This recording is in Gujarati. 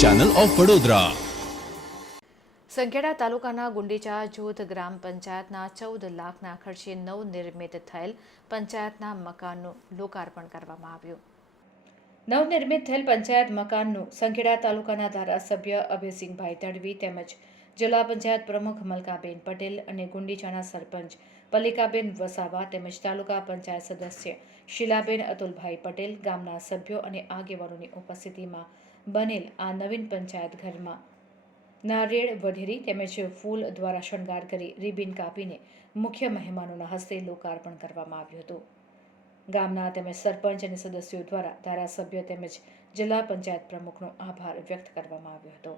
Channel of Vadodara. સંખેડા તાલુકાના ગુંડીચા જૂથ ગ્રામ પંચાયતના 14 લાખના ખર્ચે નવનિર્મિત થયેલ પંચાયતના મકાનનું લોકાર્પણ કરવામાં આવ્યું. નવનિર્મિત થયેલ પંચાયત મકાનનું સંખેડા તાલુકાના ધારાસભ્ય અભયસિંહભાઈ તડવી તેમજ જિલ્લા પંચાયત પ્રમુખ મલકાબેન પટેલ અને ગુંડીચાના સરપંચ પલ્લિકાબેન વસાવા તેમજ તાલુકા પંચાયત સદસ્ય શીલાબેન અતુલભાઈ પટેલ ગામના સભ્યો અને આગેવાનોની ઉપસ્થિતિમાં બનેલ આ નવીન પંચાયત ઘરમાં નારિયેળ વઢેરી તેમજ ફૂલ દ્વારા શણગાર કરી રિબિન કાપીને મુખ્ય મહેમાનોના હસ્તે લોકાર્પણ કરવામાં આવ્યું હતું. ગામના તેમજ સરપંચ અને સદસ્યો દ્વારા ધારાસભ્ય તેમજ જિલ્લા પંચાયત પ્રમુખનો આભાર વ્યક્ત કરવામાં આવ્યો હતો.